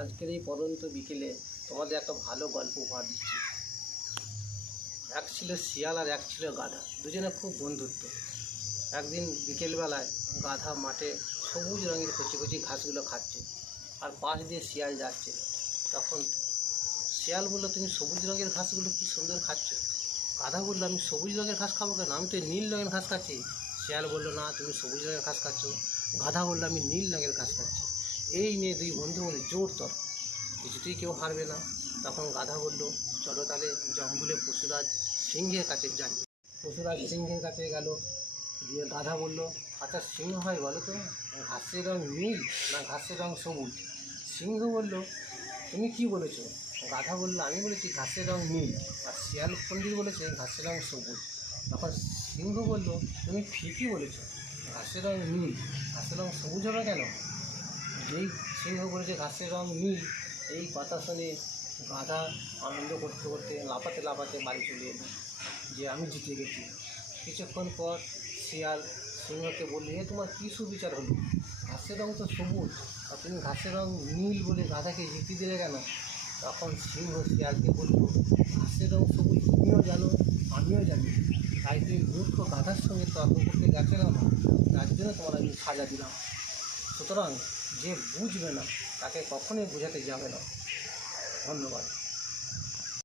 আজকের এই পরন্ত বিকেলে তোমাদের একটা ভালো গল্প উপহার দিচ্ছি। এক ছিল শিয়াল আর এক ছিল গাধা, দুজনে খুব বন্ধুত্ব। একদিন বিকেলবেলায় গাধা মাঠে সবুজ রঙের কচি কচি ঘাসগুলো খাচ্ছে, আর পাশ দিয়ে শিয়াল যাচ্ছে। তখন শিয়াল বললো, তুমি সবুজ রঙের ঘাসগুলো কি সুন্দর খাচ্ছ। গাধা বললো, আমি সবুজ রঙের ঘাস খাবো কেন, আমি তো নীল রঙের ঘাস খাচ্ছি। শিয়াল বললো, না তুমি সবুজ রঙের ঘাস খাচ্ছ। গাধা বললো, আমি নীল রঙের ঘাস খাচ্ছি। এই নিয়ে দুই বন্ধু বলে জোর তর্ক, কিছুতেই কেউ হারবে না। তখন গাধা বললো, চলো তাহলে জঙ্গলে পশুরাজ সিংহের কাছে যাই। পশুরাজ সিংহের কাছে গেল, দিয়ে গাধা বললো, আচ্ছা সিংহ ভাই বলো তো, ঘাসের রং নীল না ঘাসের রং সবুজ। সিংহ বলল, তুমি কি বলেছো। গাধা বললো, আমি বলেছি ঘাসের রং নীল, আর শিয়াল পণ্ডিত বলেছে ঘাসের রং সবুজ। তখন সিংহ বলল, তুমি ঠিকই বলেছো, ঘাসের রং নীল, ঘাসের রং সবুজ হবে কেন। যেই সিংহ বলেছে ঘাসের রং নীল, এই কথা শুনে গাধা আনন্দ করতে করতে লাফাতে লাফাতে বাড়ি চলে এলো, যে আমি জিতে গেছি। কিছুক্ষণ পর শিয়াল সিংহকে বললে, তোমার কী সুবিচার হলো, ঘাসের রং তো সবুজ, আর তুমি ঘাসের রং নীল বলে গাধাকে জিতিয়ে দিলে কেন। তখন সিংহ শিয়ালকে বলল, ঘাসের রং সবুজ তুমিও জানো, আমিও জানি, তাই তুমি মূর্খ গাধার সঙ্গে তর্ক করতে গেছিলাম না, তার জন্য তোমার আমি সাজা দিলাম। সুতরাং যে বুঝবে না তাকে কখনোই বোঝাতে যাবে না। ধন্যবাদ।